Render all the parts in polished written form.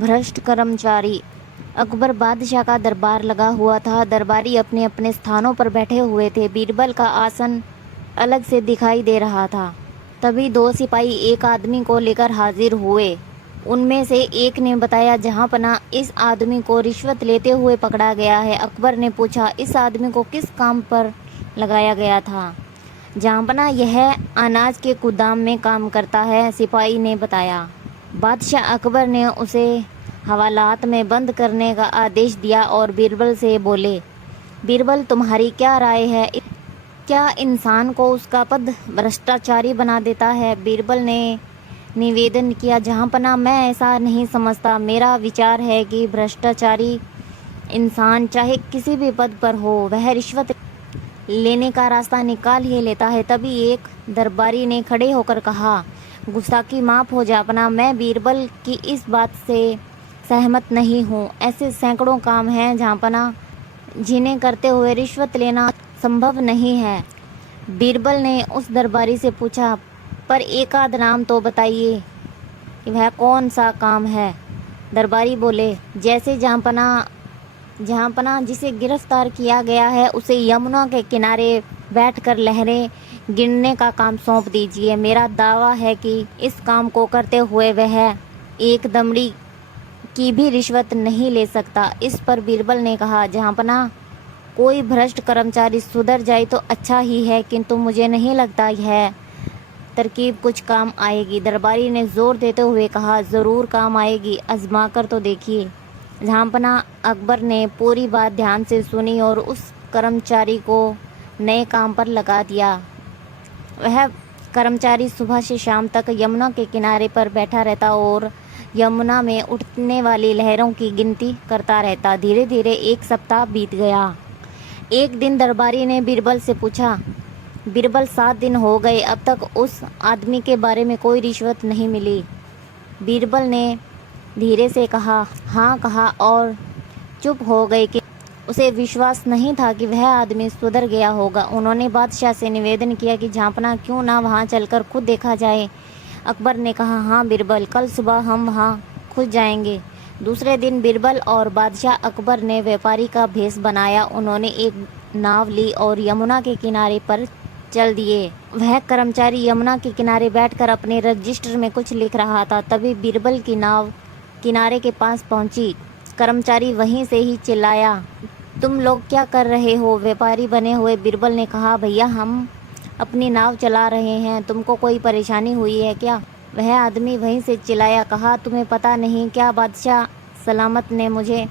भ्रष्ट कर्मचारी। अकबर बादशाह का दरबार लगा हुआ था। दरबारी अपने अपने स्थानों पर बैठे हुए थे। बीरबल का आसन अलग से दिखाई दे रहा था। तभी दो सिपाही एक आदमी को लेकर हाजिर हुए। उनमें से एक ने बताया, जहाँपना इस आदमी को रिश्वत लेते हुए पकड़ा गया है। अकबर ने पूछा, इस आदमी को किस काम पर लगाया गया था? जहाँपना यह अनाज के गोदाम में काम करता है, सिपाही ने बताया। बादशाह अकबर ने उसे हवालात में बंद करने का आदेश दिया और बीरबल से बोले, बीरबल तुम्हारी क्या राय है? क्या इंसान को उसका पद भ्रष्टाचारी बना देता है? बीरबल ने निवेदन किया, जहाँपना मैं ऐसा नहीं समझता। मेरा विचार है कि भ्रष्टाचारी इंसान चाहे किसी भी पद पर हो, वह रिश्वत लेने का रास्ता निकाल ही लेता है। तभी एक दरबारी ने खड़े होकर कहा, गुस्ताखी माफ़ हो जहाँपना, मैं बीरबल की इस बात से सहमत नहीं हूँ। ऐसे सैकड़ों काम हैं जहाँपना जिन्हें करते हुए रिश्वत लेना संभव नहीं है। बीरबल ने उस दरबारी से पूछा, पर एक आध नाम तो बताइए कि वह कौन सा काम है? दरबारी बोले, जैसे जहाँपना जिसे गिरफ्तार किया गया है उसे यमुना के किनारे बैठकर लहरें गिनने का काम सौंप दीजिए। मेरा दावा है कि इस काम को करते हुए वह एक दमड़ी की भी रिश्वत नहीं ले सकता। इस पर बीरबल ने कहा, जहाँपना कोई भ्रष्ट कर्मचारी सुधर जाए तो अच्छा ही है, किंतु मुझे नहीं लगता यह तरकीब कुछ काम आएगी। दरबारी ने जोर देते हुए कहा, ज़रूर काम आएगी, आजमा कर तो देखिए। जहाँपना अकबर ने पूरी बात ध्यान से सुनी और उस कर्मचारी को नए काम पर लगा दिया। वह कर्मचारी सुबह से शाम तक यमुना के किनारे पर बैठा रहता और यमुना में उठने वाली लहरों की गिनती करता रहता। धीरे धीरे एक सप्ताह बीत गया। एक दिन दरबारी ने बीरबल से पूछा, बीरबल 7 दिन हो गए, अब तक उस आदमी के बारे में कोई रिश्वत नहीं मिली। बीरबल ने धीरे से कहा, हाँ कहा और चुप हो गए कि उसे विश्वास नहीं था कि वह आदमी सुधर गया होगा। उन्होंने बादशाह से निवेदन किया कि जहाँपना क्यों ना वहाँ चलकर खुद देखा जाए। अकबर ने कहा, हाँ बीरबल, कल सुबह हम वहाँ खुद जाएंगे। दूसरे दिन बीरबल और बादशाह अकबर ने व्यापारी का भेष बनाया। उन्होंने एक नाव ली और यमुना के किनारे पर चल दिए। वह कर्मचारी यमुना के किनारे बैठकर अपने रजिस्टर में कुछ लिख रहा था। तभी बीरबल की नाव किनारे के पास पहुंची। कर्मचारी वहीं से ही चिल्लाया, तुम लोग क्या कर रहे हो? व्यापारी बने हुए बीरबल ने कहा, भैया हम अपनी नाव चला रहे हैं, तुमको कोई परेशानी हुई है क्या? वह आदमी वहीं से चिल्लाया, कहा, तुम्हें पता नहीं क्या बादशाह सलामत ने मुझे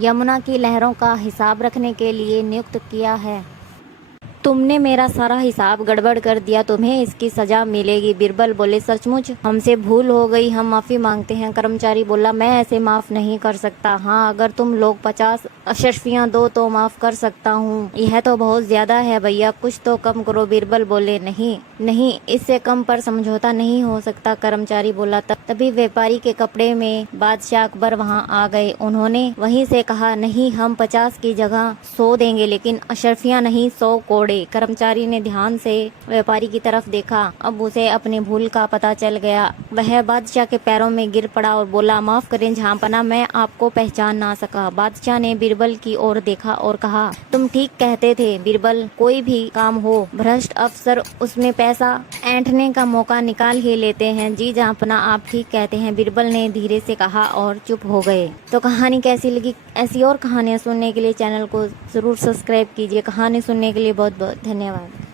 यमुना की लहरों का हिसाब रखने के लिए नियुक्त किया है? तुमने मेरा सारा हिसाब गड़बड़ कर दिया, तुम्हें इसकी सजा मिलेगी। बीरबल बोले, सचमुच हमसे भूल हो गई, हम माफ़ी मांगते हैं। कर्मचारी बोला, मैं ऐसे माफ़ नहीं कर सकता। हाँ, अगर तुम लोग 50 अशर्फियाँ दो तो माफ़ कर सकता हूँ। यह तो बहुत ज़्यादा है भैया, कुछ तो कम करो। बीरबल बोले, नहीं नहीं, इससे कम पर समझौता नहीं हो सकता। कर्मचारी बोला। तभी व्यापारी के कपड़े में बादशाह अकबर वहाँ आ गए। उन्होंने वहीं से कहा, नहीं, हम 50 की जगह 100 देंगे, लेकिन अशर्फियाँ नहीं, 100 कोड़े। कर्मचारी ने ध्यान से व्यापारी की तरफ देखा। अब उसे अपनी भूल का पता चल गया। वह बादशाह के पैरों में गिर पड़ा और बोला, माफ करें जहाँपना, मैं आपको पहचान ना सका। बादशाह ने बीरबल की ओर देखा और कहा, तुम ठीक कहते थे बीरबल, कोई भी काम हो, भ्रष्ट अफसर उसमें पैसा ऐंठने का मौका निकाल ही लेते हैं। जी जहाँपना, आप ठीक कहते हैं, बीरबल ने धीरे से कहा और चुप हो गए। तो कहानी कैसी लगी? ऐसी और कहानियाँ सुनने के लिए चैनल को जरूर सब्सक्राइब कीजिए। कहानी सुनने के लिए बहुत बहुत धन्यवाद।